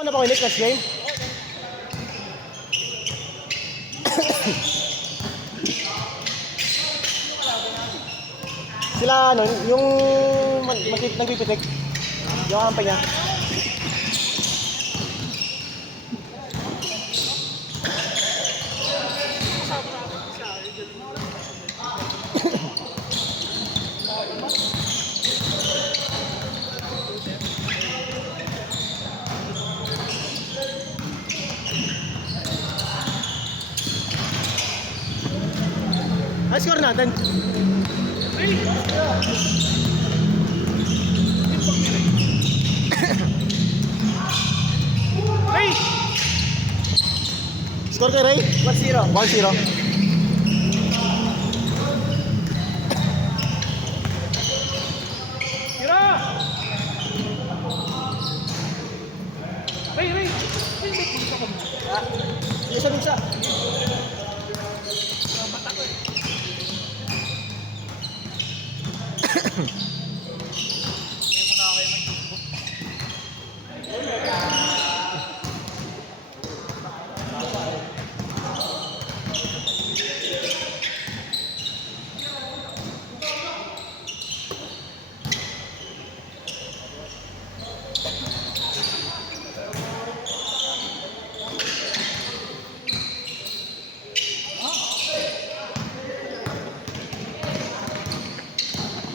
Ano ba kayo next game? Sila ano, yung nagpipitik. Yung kampay niya. Ay, score natin. Ray! Score kay Ray? 1-0. 1-0. Tira! Ray! Ray! Bisa.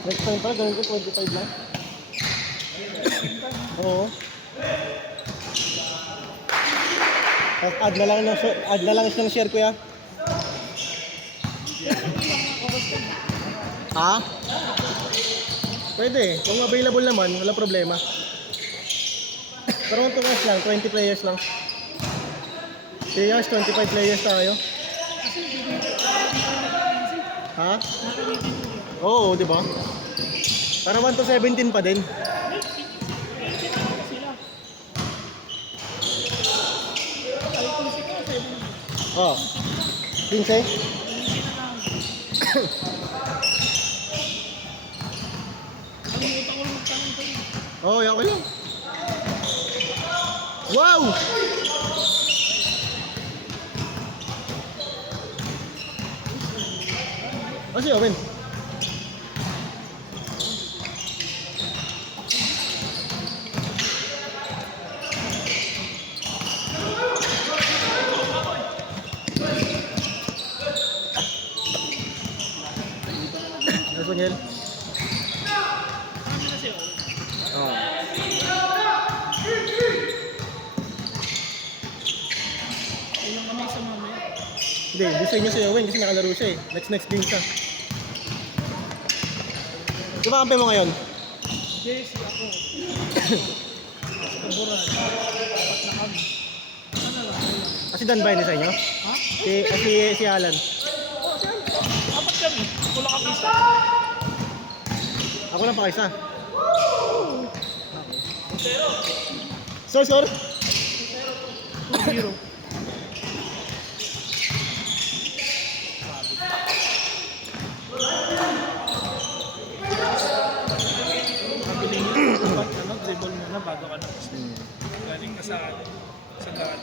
Next time pala, ganun ko 25 lang. Oo. Tapos add na lang ng share ko ya. Ha? Pwede. Kung available naman, wala problema. Pero kung 2 hours lang, 20 players lang. 3 hours, 25 players tayo. Ha? Oo, di ba? Para 1 to 17 pa din. Oh. 15? Oh, yan ko lang. Wow! Kasi Owen. Angel. Oh. Hindi, di sa inyo si Owen kasi nakalaro siya eh. Next game siya. Di ba kampi mo ngayon? Yes, ako. Kaburan. Dapat na kami. Ano lang? Kasi Dan ba yun sa inyo? Ha? Si Alan. Oo, siya. Apat kami. Wala kami isa. Ako lang pa isa. Score. 2-0. Mabiling yun. Dribble muna bago ka na. Galing ka sa daan.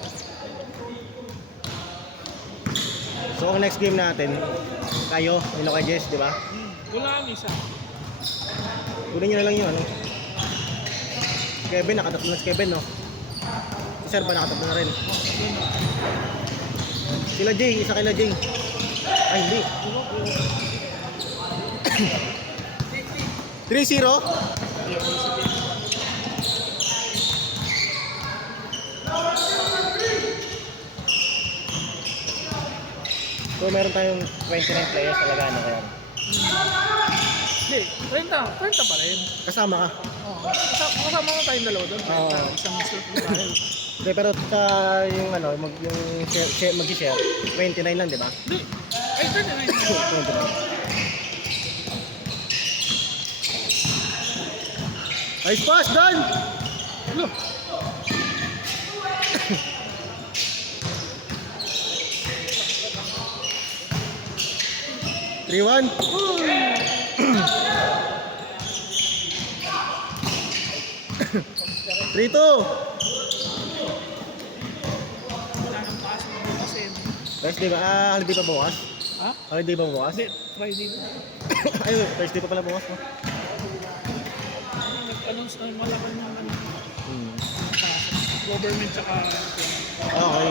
So ang next game natin, kayo, Nino kay Jess, di ba? Wala kami isa. Kunin nyo na lang yung ano. Kevin, nakatatlo na si Kevin, no? Si Sir ba nakatatlo na rin? Sila Jay, isa kila Jay. Ay, hindi. 3-0? So meron tayong 29 players talaga na kaya. Hindi, 30 pa rin. Kasama ka? Oo. Kasama mo tayong dalawa doon. Oo. Isang slot na tayo. Hindi, pero sa yung ano, yung mag-share, 29 lang, di ba? Hindi. Ay, 29. 29. Nice pass, Dan! Hello. Three-one. 3-2. Thursday ba? Holiday pa bukas? Ha? Holiday ba bukas? Hindi, Friday na. Ayun, Thursday pa pala bukas, no? Nag-announce na malaman ng ano, Hmm. government tsaka Okay.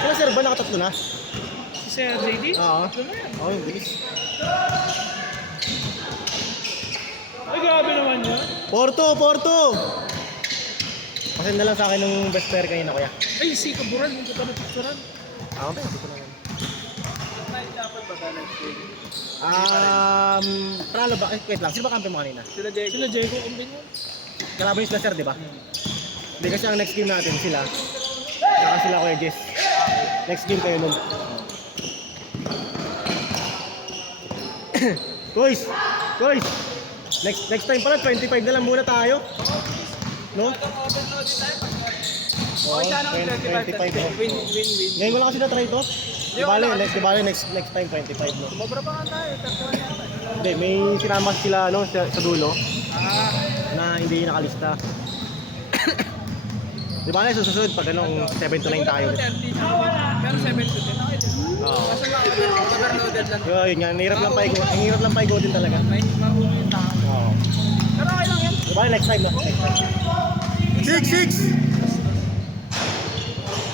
Sila sir ba nakatatlo na? si Sir JD. Oo. Ito na yan. Okay, bilis. Ay, grabe naman yun. Porto! Kasi na lang sa akin ng best player kanina, kuya. Ay, si Kaburan, hindi ko pa napicturan. Ako ba? Dito na yan. Dapat ba Pralo ba? Eh, wait lang. Sino ba kampiyon mo kanina? Sila Diego Combino. Kalaban yung sila sir, di ba? Hindi kasi ang next game natin sila. Saka sila kuya Jess. Next game kayo nun. Guys! Next time pala, 25 na lang muna tayo. No? Oo, 25 oh. Win. Ngayon ko lang kasi na-try to. Di bale, next time 25 no. Mabra pa nga tayo, tatluan yata. Hindi, may sinama sila no, sa dulo Ah, na hindi nakalista. Di ba sa susunod pag anong 7 to 9 tayo. 30 na. Pero 7 to 10. Okay din. Oo. Kaso lang, overloaded lang. Yun nga, ang hirap lang paigotin talaga. May mahuli yung tao. Oo. Pero okay lang yan. Di ba next time no? Next time. 6!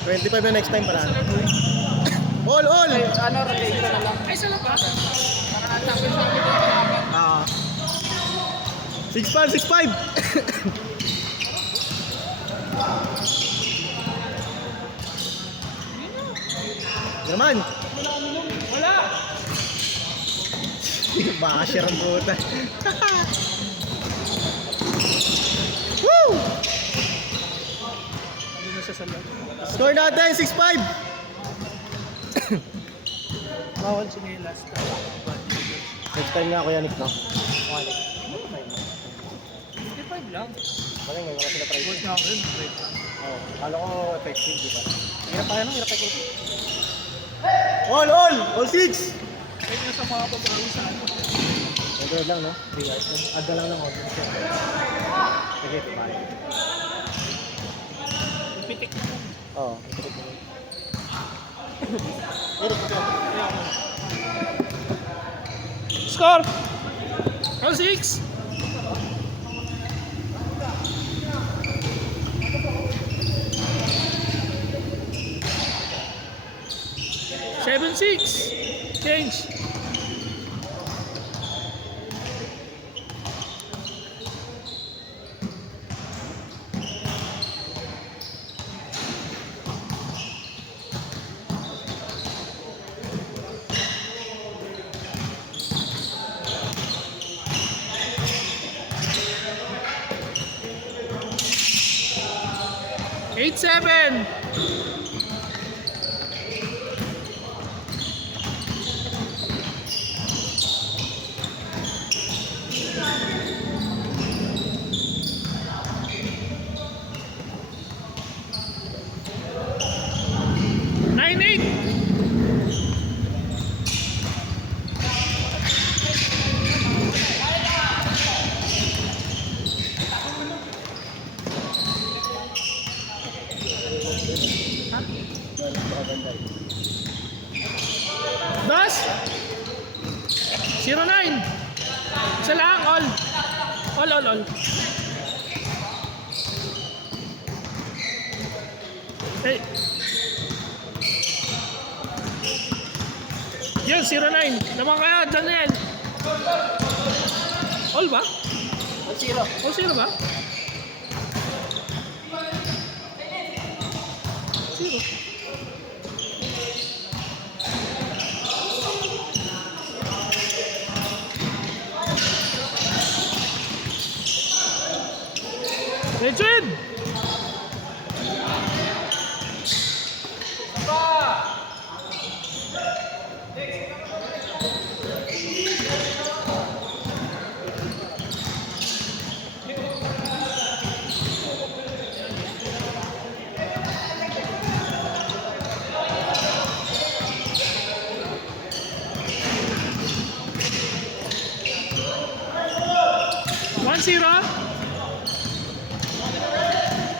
25 na next time para. All! Ano, rotation na lang. Ay, sa labas. Para atapin sa akin yung kalaban. Ah. 6-5! Naman! Wala! Basher ang puta. Woo! Ano na siya sa loob? Score natin 6-5! Bawal sinelas. Next time nga Kuya Nick, no? 55 lang. Wala nga, wala sila try. Gold na ako yun. Oo. Kala ko effective, di ba? Hirap tayo, no? Hirap tayo. All 6! Kaya yung sa mga pabago sa ano. Nag-road lang, no? 3 hours. Add na lang ng audience. Sige, bye. Pitik na lang. Oo. Score! All 6! Seven, 6. Change. Eight, 7. Nine, 8. Das 09. Isa lang, all. Hey. Yan, 09. Naman kaya, Daniel. All ba? All 0 ba? 0. Legend!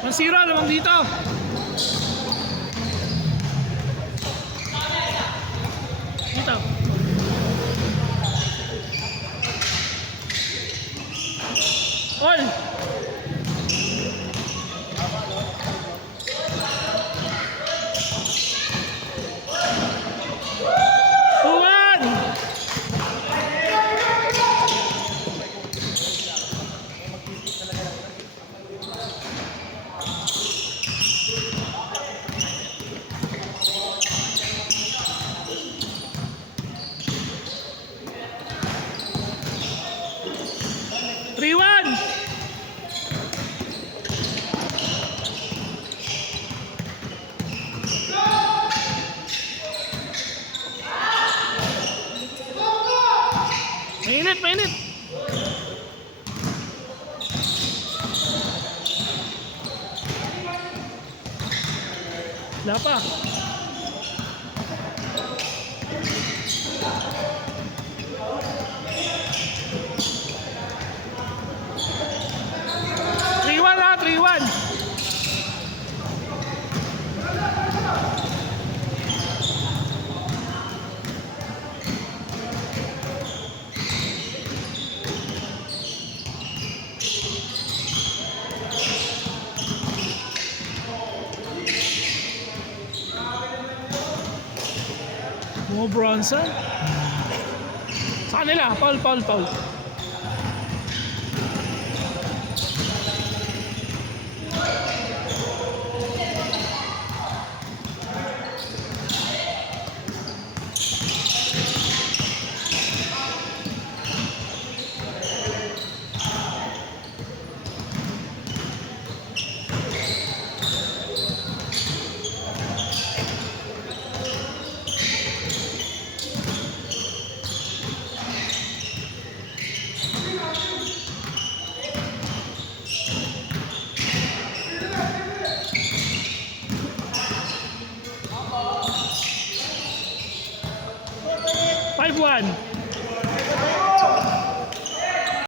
One zero, lamang dito. Wala pa. Three-one na, 3-1. Mo Bronson. Sa kanila, foul. 5-1.